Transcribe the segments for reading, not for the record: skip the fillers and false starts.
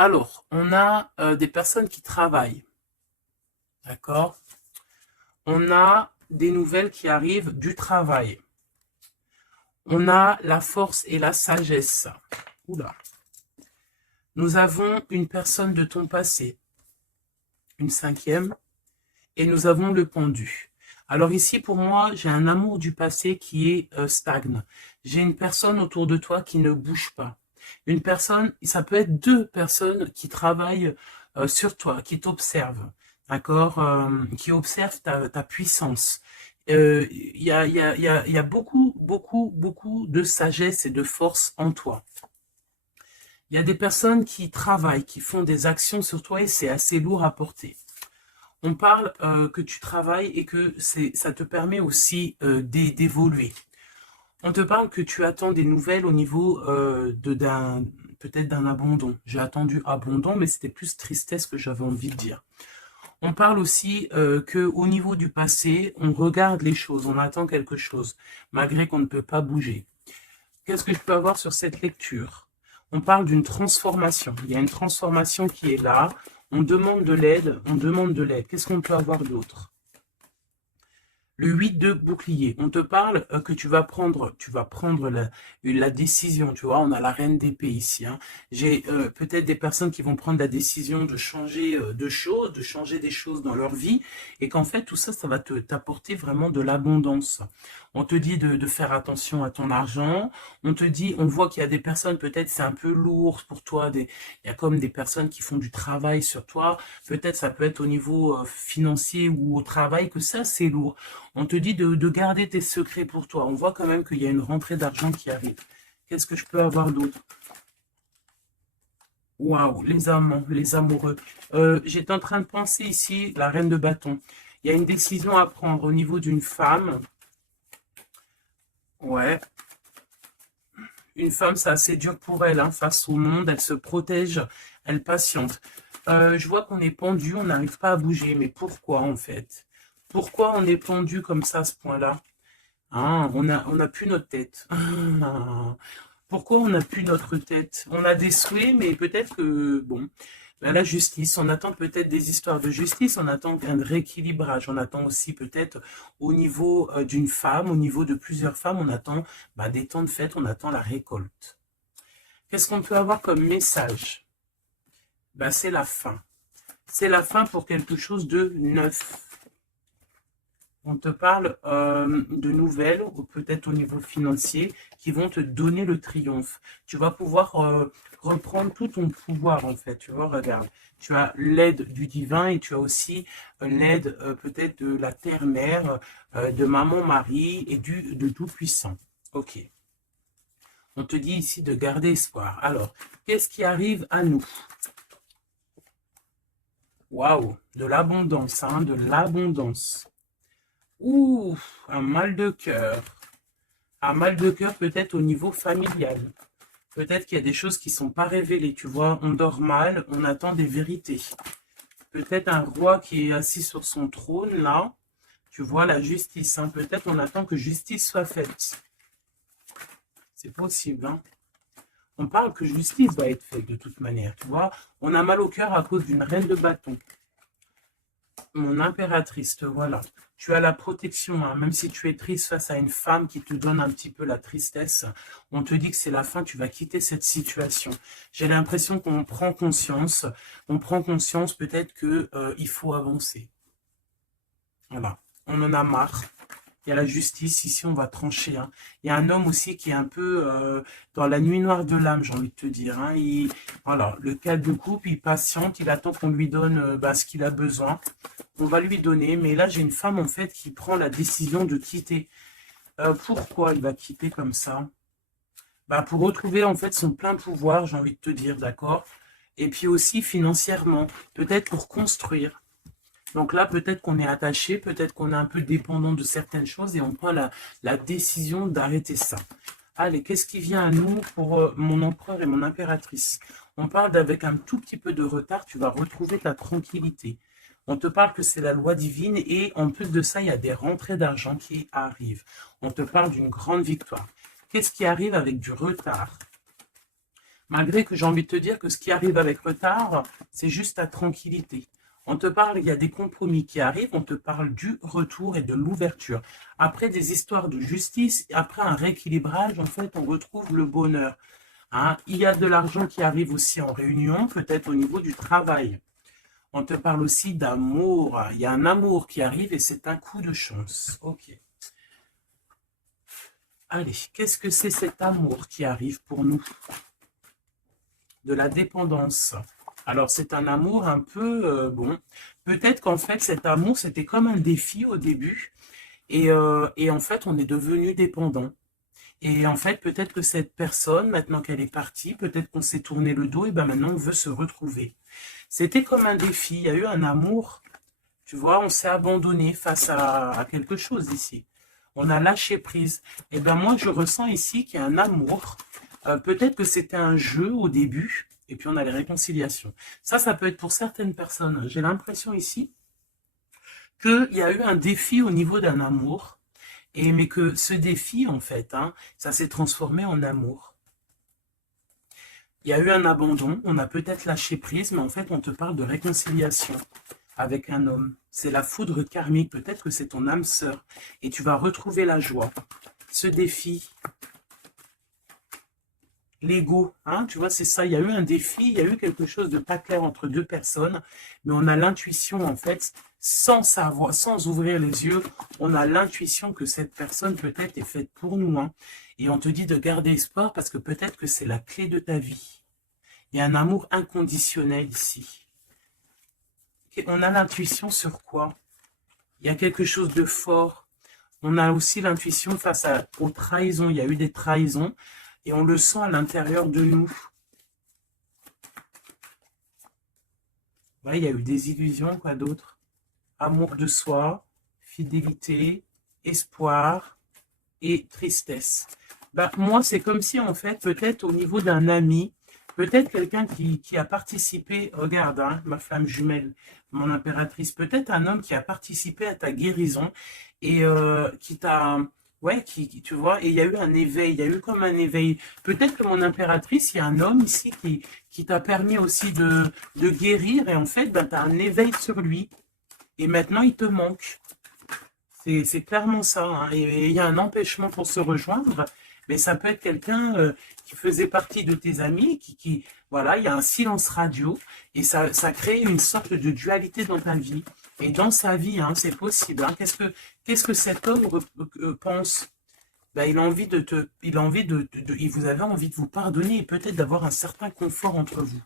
Alors, on a des personnes qui travaillent, d'accord? On a des nouvelles qui arrivent du travail. On a la force et la sagesse. Oula. Nous avons une personne de ton passé, une cinquième, et nous avons le pendu. Alors ici, pour moi, j'ai un amour du passé qui est stagne. J'ai une personne autour de toi qui ne bouge pas. Une personne, ça peut être deux personnes qui travaillent sur toi, qui t'observent, d'accord, qui observent ta puissance. Il y a beaucoup de sagesse et de force en toi. Il y a des personnes qui travaillent, qui font des actions sur toi et c'est assez lourd à porter. On parle que tu travailles et que ça te permet aussi d'évoluer. On te parle que tu attends des nouvelles au niveau peut-être d'un abandon. J'ai attendu abandon, mais c'était plus tristesse que j'avais envie de dire. On parle aussi que au niveau du passé, on regarde les choses, on attend quelque chose, malgré qu'on ne peut pas bouger. Qu'est-ce que je peux avoir sur cette lecture? On parle d'une transformation. Il y a une transformation qui est là. On demande de l'aide, on demande de l'aide. Qu'est-ce qu'on peut avoir d'autre? Le 8 de bouclier, on te parle que tu vas prendre la décision, tu vois, on a la reine d'épée ici. Hein. J'ai peut-être des personnes qui vont prendre la décision de changer de choses, de changer des choses dans leur vie, et qu'en fait, tout ça, ça va t'apporter vraiment de l'abondance. On te dit de faire attention à ton argent, on te dit, on voit qu'il y a des personnes, peut-être c'est un peu lourd pour toi, il y a comme des personnes qui font du travail sur toi, peut-être ça peut être au niveau financier ou au travail, que ça c'est lourd. On te dit de garder tes secrets pour toi. On voit quand même qu'il y a une rentrée d'argent qui arrive. Qu'est-ce que je peux avoir d'autre? Waouh, les amants, les amoureux. J'étais en train de penser ici, la reine de bâton. Il y a une décision à prendre au niveau d'une femme. Ouais. Une femme, c'est assez dur pour elle, hein, face au monde. Elle se protège, elle patiente. Je vois qu'on est pendu, on n'arrive pas à bouger. Mais pourquoi, en fait? Pourquoi on est pendu comme ça à ce point-là? Ah, on a plus notre tête. Ah, pourquoi on n'a plus notre tête? On a des souhaits, mais peut-être que, bon, ben, la justice, on attend peut-être des histoires de justice, on attend un rééquilibrage, on attend aussi peut-être au niveau d'une femme, au niveau de plusieurs femmes, on attend ben, des temps de fête, on attend la récolte. Qu'est-ce qu'on peut avoir comme message? Ben, c'est la fin. C'est la fin pour quelque chose de neuf. On te parle de nouvelles, ou peut-être au niveau financier, qui vont te donner le triomphe. Tu vas pouvoir reprendre tout ton pouvoir, en fait. Tu vois, regarde. Tu as l'aide du divin et tu as aussi l'aide peut-être de la terre-mère, de maman-marie et de Tout-Puissant. Ok. On te dit ici de garder espoir. Alors, qu'est-ce qui arrive à nous? Waouh, de l'abondance, hein, de l'abondance. Ouh, un mal de cœur. Un mal de cœur peut-être au niveau familial. Peut-être qu'il y a des choses qui ne sont pas révélées. Tu vois, on dort mal, on attend des vérités. Peut-être un roi qui est assis sur son trône, là. Tu vois, la justice. Hein. Peut-être on attend que justice soit faite. C'est possible. Hein. On parle que justice va être faite de toute manière. Tu vois, on a mal au cœur à cause d'une reine de bâton. Mon impératrice, te voilà. Tu as la protection, hein. Même si tu es triste face à une femme qui te donne un petit peu la tristesse, on te dit que c'est la fin, tu vas quitter cette situation. J'ai l'impression qu'on prend conscience, peut-être que il faut avancer. Voilà, on en a marre. Il y a la justice, ici on va trancher. Hein. Il y a un homme aussi qui est un peu dans la nuit noire de l'âme, j'ai envie de te dire. Hein. Voilà, le cadre de couple, il patiente, il attend qu'on lui donne ce qu'il a besoin. On va lui donner, mais là j'ai une femme en fait qui prend la décision de quitter. Pourquoi il va quitter comme ça? Bah, pour retrouver en fait son plein pouvoir, j'ai envie de te dire, d'accord? Et puis aussi financièrement, peut-être pour construire. Donc là, peut-être qu'on est attaché, peut-être qu'on est un peu dépendant de certaines choses et on prend la décision d'arrêter ça. Allez, qu'est-ce qui vient à nous pour mon empereur et mon impératrice? On parle d'avec un tout petit peu de retard, tu vas retrouver ta tranquillité. On te parle que c'est la loi divine et en plus de ça, il y a des rentrées d'argent qui arrivent. On te parle d'une grande victoire. Qu'est-ce qui arrive avec du retard? Malgré que j'ai envie de te dire que ce qui arrive avec retard, c'est juste ta tranquillité. On te parle, il y a des compromis qui arrivent, on te parle du retour et de l'ouverture. Après des histoires de justice, après un rééquilibrage, en fait, on retrouve le bonheur. Hein. Il y a de l'argent qui arrive aussi en réunion, peut-être au niveau du travail. On te parle aussi d'amour. Il y a un amour qui arrive et c'est un coup de chance. Ok. Allez, qu'est-ce que c'est cet amour qui arrive pour nous? De la dépendance. Alors, c'est un amour un peu, bon, peut-être qu'en fait, cet amour, c'était comme un défi au début. Et en fait, on est devenu dépendant. Et en fait, peut-être que cette personne, maintenant qu'elle est partie, peut-être qu'on s'est tourné le dos, et ben maintenant, on veut se retrouver. C'était comme un défi. Il y a eu un amour, tu vois, on s'est abandonné face à quelque chose ici. On a lâché prise. Et ben moi, je ressens ici qu'il y a un amour. Peut-être que c'était un jeu au début, et puis on a les réconciliations. Ça peut être pour certaines personnes. J'ai l'impression ici qu'il y a eu un défi au niveau d'un amour, mais que ce défi, en fait, hein, ça s'est transformé en amour. Il y a eu un abandon, on a peut-être lâché prise, mais en fait, on te parle de réconciliation avec un homme. C'est la foudre karmique, peut-être que c'est ton âme sœur, et tu vas retrouver la joie. Ce défi, l'ego, hein, tu vois, c'est ça, il y a eu un défi, il y a eu quelque chose de pas clair entre deux personnes, mais on a l'intuition, en fait, sans savoir, sans ouvrir les yeux, on a l'intuition que cette personne peut-être est faite pour nous, hein, et on te dit de garder espoir parce que peut-être que c'est la clé de ta vie. Il y a un amour inconditionnel ici. Et on a l'intuition sur quoi? Il y a quelque chose de fort. On a aussi l'intuition face aux trahisons, il y a eu des trahisons, et on le sent à l'intérieur de nous. Ouais, il y a eu des illusions, quoi d'autre? Amour de soi, fidélité, espoir et tristesse. Bah, moi, c'est comme si, en fait, peut-être au niveau d'un ami, peut-être quelqu'un qui a participé, regarde, hein, ma flamme jumelle, mon impératrice, peut-être un homme qui a participé à ta guérison et qui t'a, ouais, tu vois, et il y a eu un éveil, il y a eu comme un éveil. Peut-être que mon impératrice, il y a un homme ici qui t'a permis aussi de guérir et en fait, ben, tu as un éveil sur lui et maintenant il te manque. C'est clairement ça. Hein. Et il y a un empêchement pour se rejoindre, mais ça peut être quelqu'un qui faisait partie de tes amis, voilà, il y a un silence radio, et ça crée une sorte de dualité dans ta vie. Et dans sa vie, hein, c'est possible. Hein. Qu'est-ce que cet homme pense? Ben, il a envie vous avez envie de vous pardonner et peut-être d'avoir un certain confort entre vous.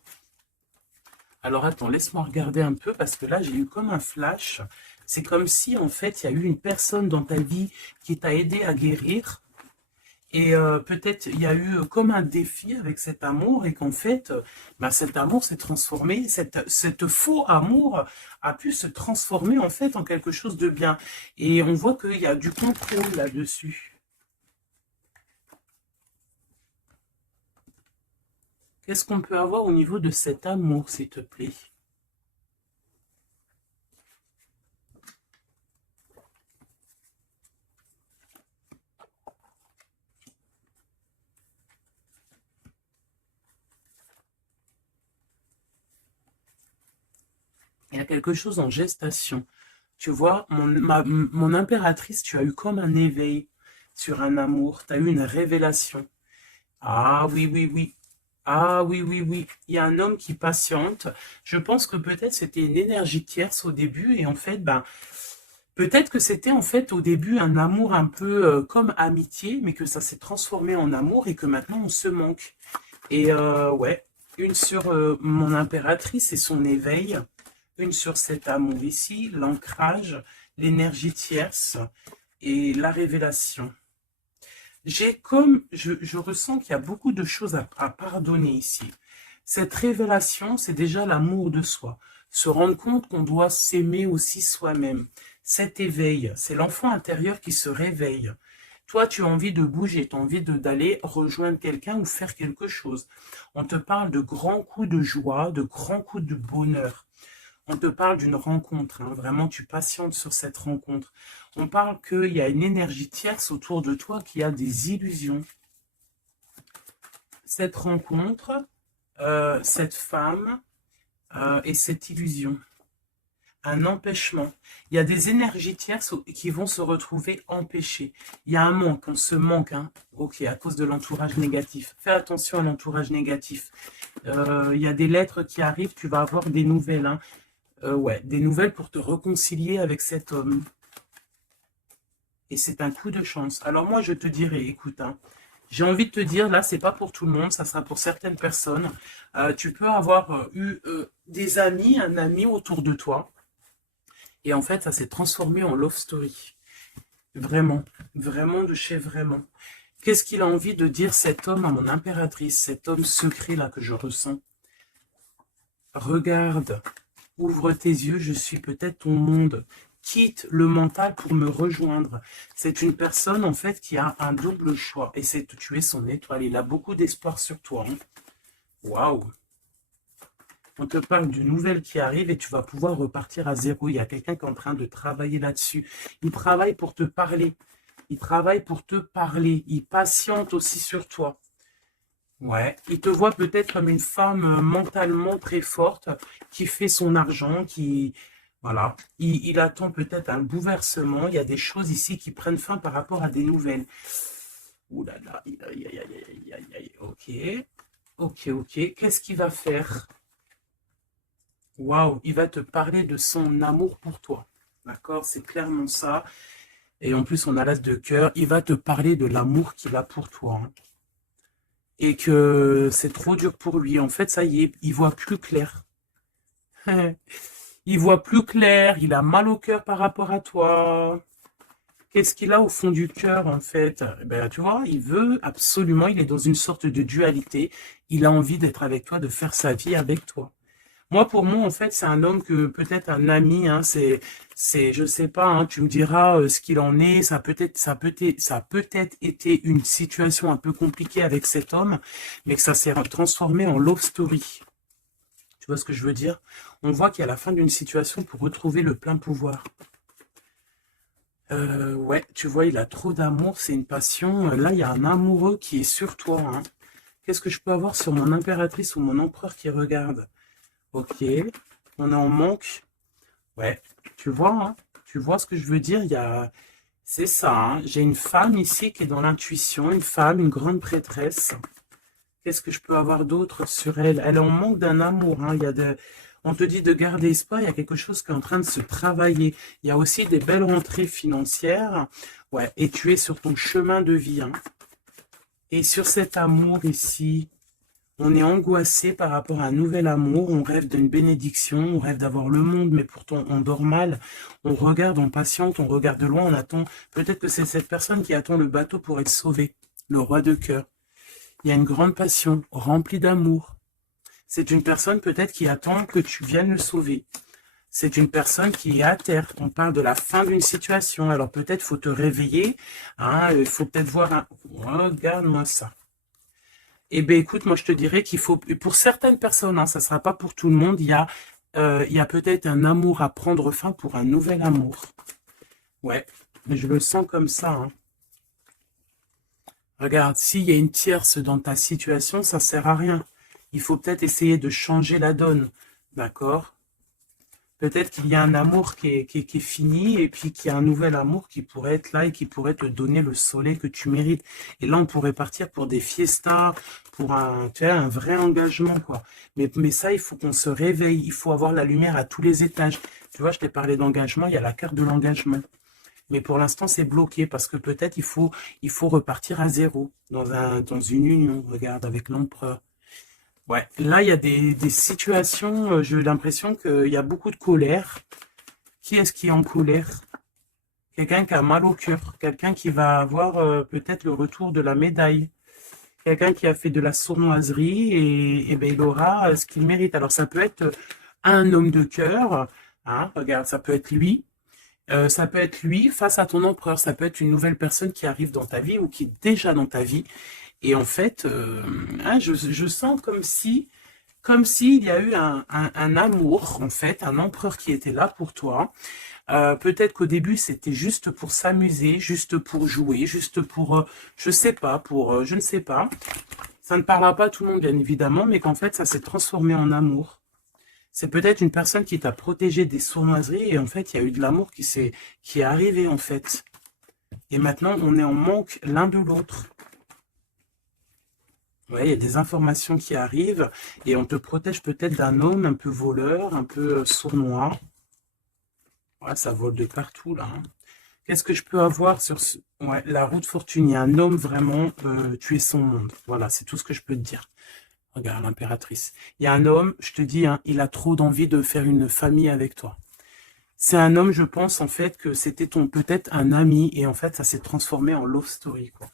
Alors attends, laisse-moi regarder un peu parce que là, j'ai eu comme un flash. C'est comme si, en fait, il y a eu une personne dans ta vie qui t'a aidé à guérir. Et peut-être il y a eu comme un défi avec cet amour et qu'en fait, bah, cet amour s'est transformé, cette faux amour a pu se transformer en fait en quelque chose de bien. Et on voit qu'il y a du contrôle là-dessus. Qu'est-ce qu'on peut avoir au niveau de cet amour, s'il te plaît? Il y a quelque chose en gestation. Tu vois, mon impératrice, tu as eu comme un éveil sur un amour, tu as eu une révélation. Ah oui, oui, oui. Ah oui, oui, oui. Il y a un homme qui patiente. Je pense que peut-être c'était une énergie tierce au début et en fait, ben, peut-être que c'était en fait au début un amour un peu comme amitié, mais que ça s'est transformé en amour et que maintenant on se manque. Et ouais, une sur mon impératrice et son éveil, une sur cet amour ici, l'ancrage, l'énergie tierce et la révélation. Je ressens qu'il y a beaucoup de choses à pardonner ici. Cette révélation, c'est déjà l'amour de soi. Se rendre compte qu'on doit s'aimer aussi soi-même. Cet éveil, c'est l'enfant intérieur qui se réveille. Toi, tu as envie de bouger, tu as envie d'aller rejoindre quelqu'un ou faire quelque chose. On te parle de grands coups de joie, de grands coups de bonheur. On te parle d'une rencontre, hein. Vraiment, tu patientes sur cette rencontre. On parle qu'il y a une énergie tierce autour de toi qui a des illusions. Cette rencontre, cette femme et cette illusion. Un empêchement. Il y a des énergies tierces qui vont se retrouver empêchées. Il y a un manque, on se manque, hein. Ok, à cause de l'entourage négatif. Fais attention à l'entourage négatif. Il y a des lettres qui arrivent, tu vas avoir des nouvelles, hein. Ouais, des nouvelles pour te réconcilier avec cet homme. Et c'est un coup de chance. Alors moi, je te dirais, écoute, hein, j'ai envie de te dire, là, c'est pas pour tout le monde, ça sera pour certaines personnes. Tu peux avoir eu des amis, un ami autour de toi. Et en fait, ça s'est transformé en love story. Vraiment, vraiment de chez vraiment. Qu'est-ce qu'il a envie de dire cet homme à mon impératrice, cet homme secret là que je ressens? Regarde, ouvre tes yeux, je suis peut-être ton monde. Quitte le mental pour me rejoindre. C'est une personne en fait qui a un double choix et c'est de tuer son étoile. Il a beaucoup d'espoir sur toi. Hein. Waouh! On te parle d'une nouvelle qui arrive et tu vas pouvoir repartir à zéro. Il y a quelqu'un qui est en train de travailler là-dessus. Il travaille pour te parler. Il travaille pour te parler. Il patiente aussi sur toi. Ouais. Il te voit peut-être comme une femme mentalement très forte qui fait son argent, qui... Voilà. Il attend peut-être un bouleversement. Il y a des choses ici qui prennent fin par rapport à des nouvelles. Ouh là là. Aïe, aïe, aïe, aïe, aïe, aïe. Ok. Ok, ok. Qu'est-ce qu'il va faire? Waouh, il va te parler de son amour pour toi. D'accord, c'est clairement ça. Et en plus, on a l'as de cœur. Il va te parler de l'amour qu'il a pour toi. Hein. Et que c'est trop dur pour lui. En fait, ça y est, il voit plus clair. Il voit plus clair. Il a mal au cœur par rapport à toi. Qu'est-ce qu'il a au fond du cœur, en fait? Eh ben, tu vois, il veut absolument, il est dans une sorte de dualité. Il a envie d'être avec toi, de faire sa vie avec toi. Moi, pour moi, en fait, c'est un homme que peut-être un ami, hein, je sais pas, hein, tu me diras ce qu'il en est. Ça a peut-être été une situation un peu compliquée avec cet homme, mais que ça s'est transformé en love story. Tu vois ce que je veux dire? On voit qu'il y a la fin d'une situation pour retrouver le plein pouvoir. Ouais, tu vois, il a trop d'amour, c'est une passion. Là, il y a un amoureux qui est sur toi. Hein. Qu'est-ce que je peux avoir sur mon impératrice ou mon empereur qui regarde? Ok, on est en manque. Ouais, hein, tu vois ce que je veux dire, c'est ça, hein. J'ai une femme ici qui est dans l'intuition, une femme, une grande prêtresse. Qu'est-ce que je peux avoir d'autre sur elle? Elle est en manque d'un amour, hein. On te dit de garder espoir, il y a quelque chose qui est en train de se travailler. Il y a aussi des belles rentrées financières. Ouais, et tu es sur ton chemin de vie, hein. Et sur cet amour ici, on est angoissé par rapport à un nouvel amour, on rêve d'une bénédiction, on rêve d'avoir le monde, mais pourtant on dort mal, on regarde, on patiente, on regarde de loin, on attend. Peut-être que c'est cette personne qui attend le bateau pour être sauvée, le roi de cœur. Il y a une grande passion, remplie d'amour. C'est une personne peut-être qui attend que tu viennes le sauver. C'est une personne qui est à terre. On parle de la fin d'une situation. Alors peut-être faut te réveiller. Hein, il faut peut-être voir un... Regarde-moi ça. Eh bien, écoute, moi, je te dirais qu'il faut, pour certaines personnes, hein, ça ne sera pas pour tout le monde, il y a peut-être un amour à prendre fin pour un nouvel amour. Ouais, je le sens comme ça. Hein. Regarde, s'il y a une tierce dans ta situation, ça ne sert à rien. Il faut peut-être essayer de changer la donne. D'accord? Peut-être qu'il y a un amour qui est fini et puis qu'il y a un nouvel amour qui pourrait être là et qui pourrait te donner le soleil que tu mérites. Et là, on pourrait partir pour des fiestas, pour tu vois, un vrai engagement, quoi. Mais ça, il faut qu'on se réveille. Il faut avoir la lumière à tous les étages. Tu vois, je t'ai parlé d'engagement, il y a la carte de l'engagement. Mais pour l'instant, c'est bloqué parce que peut-être il faut repartir à zéro dans une union. Regarde, avec l'empereur. Ouais, là, il y a des situations, j'ai l'impression qu'il y a beaucoup de colère. Qui est-ce qui est en colère? Quelqu'un qui a mal au cœur, quelqu'un qui va avoir peut-être le retour de la médaille, quelqu'un qui a fait de la sournoiserie et ben, il aura ce qu'il mérite. Alors, ça peut être un homme de cœur, hein, regarde, ça peut être lui. Ça peut être lui face à ton empereur, ça peut être une nouvelle personne qui arrive dans ta vie ou qui est déjà dans ta vie. Et en fait, hein, je sens comme s'il y a eu un amour, en fait, un empereur qui était là pour toi. Peut-être qu'au début, c'était juste pour s'amuser, juste pour jouer, juste pour, je sais pas, pour, je ne sais pas. Ça ne parlera pas à tout le monde, bien évidemment, mais qu'en fait, ça s'est transformé en amour. C'est peut-être une personne qui t'a protégé des sournoiseries et en fait, il y a eu de l'amour qui est arrivé, en fait. Et maintenant, on est en manque l'un de l'autre. Ouais, il y a des informations qui arrivent et on te protège peut-être d'un homme un peu voleur, un peu sournois. Ouais, ça vole de partout, là, hein. Qu'est-ce que je peux avoir sur ouais, la route fortune? Il y a un homme vraiment, tu es son monde. Voilà, c'est tout ce que je peux te dire. Regarde, l'impératrice. Il y a un homme, je te dis, hein, il a trop d'envie de faire une famille avec toi. C'est un homme, je pense, en fait, que c'était ton peut-être un ami, et en fait, ça s'est transformé en love story, quoi.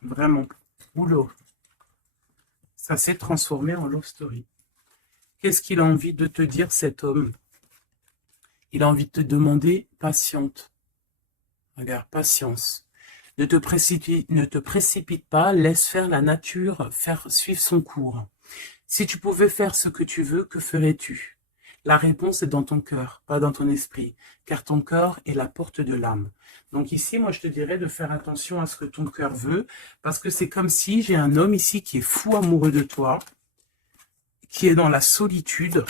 Vraiment. Oula. Ça s'est transformé en love story. Qu'est-ce qu'il a envie de te dire, cet homme? Il a envie de te demander patiente. Regarde, patience. Ne te précipite pas, laisse faire la nature, faire suivre son cours. Si tu pouvais faire ce que tu veux, que ferais-tu? La réponse est dans ton cœur, pas dans ton esprit, car ton cœur est la porte de l'âme. Donc ici, moi, je te dirais de faire attention à ce que ton cœur veut, parce que c'est comme si j'ai un homme ici qui est fou amoureux de toi, qui est dans la solitude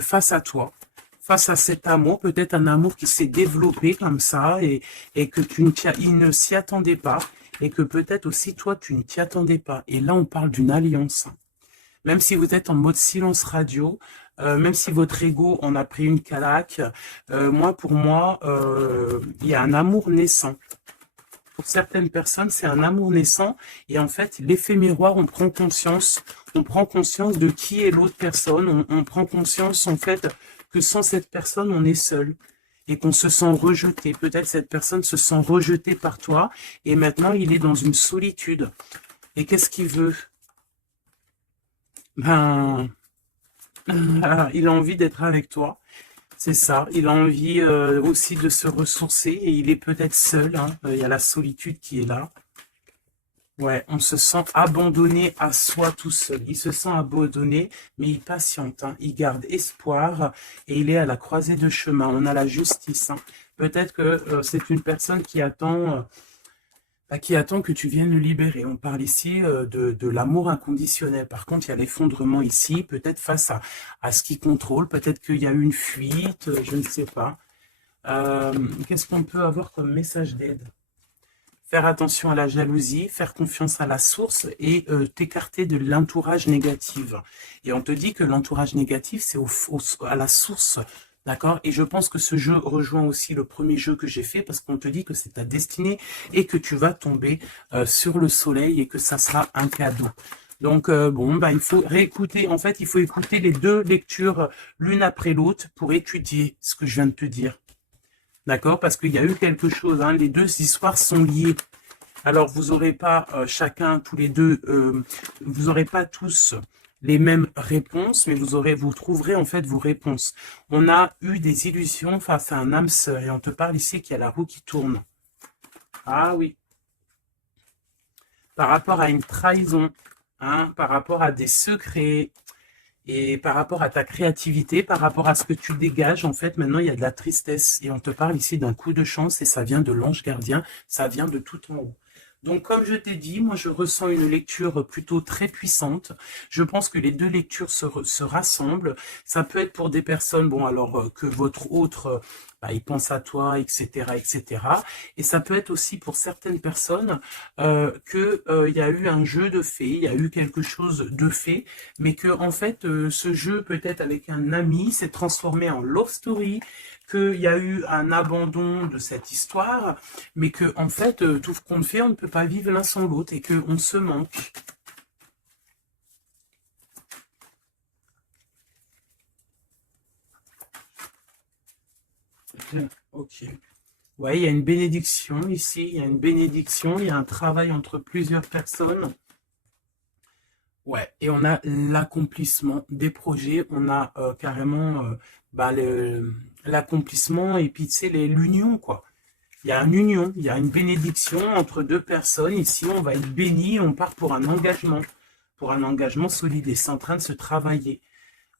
face à toi, face à cet amour, peut-être un amour qui s'est développé comme ça et que il ne s'y attendait pas et que peut-être aussi toi, tu ne t'y attendais pas. Et là, on parle d'une alliance. Même si vous êtes en mode silence radio, même si votre ego en a pris une calaque, pour moi, il y a un amour naissant. Pour certaines personnes, c'est un amour naissant. Et en fait, l'effet miroir, on prend conscience de qui est l'autre personne. On prend conscience, en fait, que sans cette personne, on est seul. Et qu'on se sent rejeté. Peut-être cette personne se sent rejetée par toi. Et maintenant, il est dans une solitude. Et qu'est-ce qu'il veut? Ben, il a envie d'être avec toi. C'est ça, il a envie aussi de se ressourcer et il est peut-être seul, hein. Il y a la solitude qui est là. Ouais, on se sent abandonné à soi tout seul. Il se sent abandonné, mais il patiente, hein. Il garde espoir et il est à la croisée de chemin. On a la justice, hein. Peut-être que c'est une personne qui attend que tu viennes le libérer. On parle ici de l'amour inconditionnel. Par contre, il y a l'effondrement ici, peut-être face à ce qui contrôle, peut-être qu'il y a eu une fuite, je ne sais pas. Qu'est-ce qu'on peut avoir comme message d'aide? Faire attention à la jalousie, faire confiance à la source et t'écarter de l'entourage négatif. Et on te dit que l'entourage négatif, c'est à la source. D'accord? Et je pense que ce jeu rejoint aussi le premier jeu que j'ai fait parce qu'on te dit que c'est ta destinée et que tu vas tomber sur le soleil et que ça sera un cadeau. Donc, il faut réécouter. En fait, il faut écouter les deux lectures l'une après l'autre pour étudier ce que je viens de te dire. D'accord? Parce qu'il y a eu quelque chose, hein. Les deux histoires sont liées. Alors, vous n'aurez pas chacun, tous les deux, vous n'aurez pas tous les mêmes réponses, mais vous trouverez en fait vos réponses. On a eu des illusions face à un âme sœur, et on te parle ici qu'il y a la roue qui tourne. Ah oui. Par rapport à une trahison, hein, par rapport à des secrets, et par rapport à ta créativité, par rapport à ce que tu dégages, en fait, maintenant, il y a de la tristesse. Et on te parle ici d'un coup de chance, et ça vient de l'ange gardien, ça vient de tout en haut. Donc, comme je t'ai dit, moi, je ressens une lecture plutôt très puissante. Je pense que les deux lectures se rassemblent. Ça peut être pour des personnes, bon, alors que votre autre, il pense à toi, etc., etc. Et ça peut être aussi pour certaines personnes il y a eu un jeu de fait, il y a eu quelque chose de fait, mais que en fait, ce jeu peut-être avec un ami s'est transformé en love story, qu'il y a eu un abandon de cette histoire, mais que en fait, tout ce qu'on fait, on ne peut pas vivre l'un sans l'autre et qu'on se manque. Ok. Ouais, il y a une bénédiction ici, il y a une bénédiction, il y a un travail entre plusieurs personnes. Ouais, et on a l'accomplissement des projets, on a carrément l'accomplissement et puis tu sais, l'union, quoi. Il y a une union, il y a une bénédiction entre deux personnes. Ici, on va être béni, on part pour un engagement solide et c'est en train de se travailler.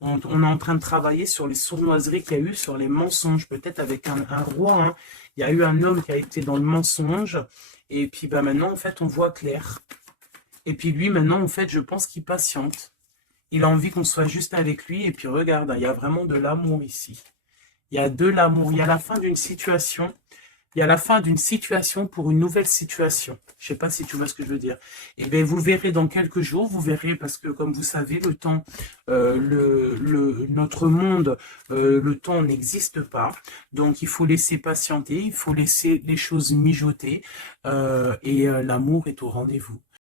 On est en train de travailler sur les sournoiseries qu'il y a eu, sur les mensonges, peut-être avec un roi, hein. Il y a eu un homme qui a été dans le mensonge et puis maintenant, en fait, on voit clair. Et puis lui, maintenant, en fait, je pense qu'il patiente. Il a envie qu'on soit juste avec lui. Et puis regarde, il y a vraiment de l'amour ici. Il y a de l'amour. Il y a la fin d'une situation. Il y a la fin d'une situation pour une nouvelle situation. Je sais pas si tu vois ce que je veux dire. Et bien, vous verrez dans quelques jours, vous verrez, parce que comme vous savez, le temps, notre monde, le temps n'existe pas. Donc, il faut laisser patienter, il faut laisser les choses mijoter, et l'amour est au rendez-vous.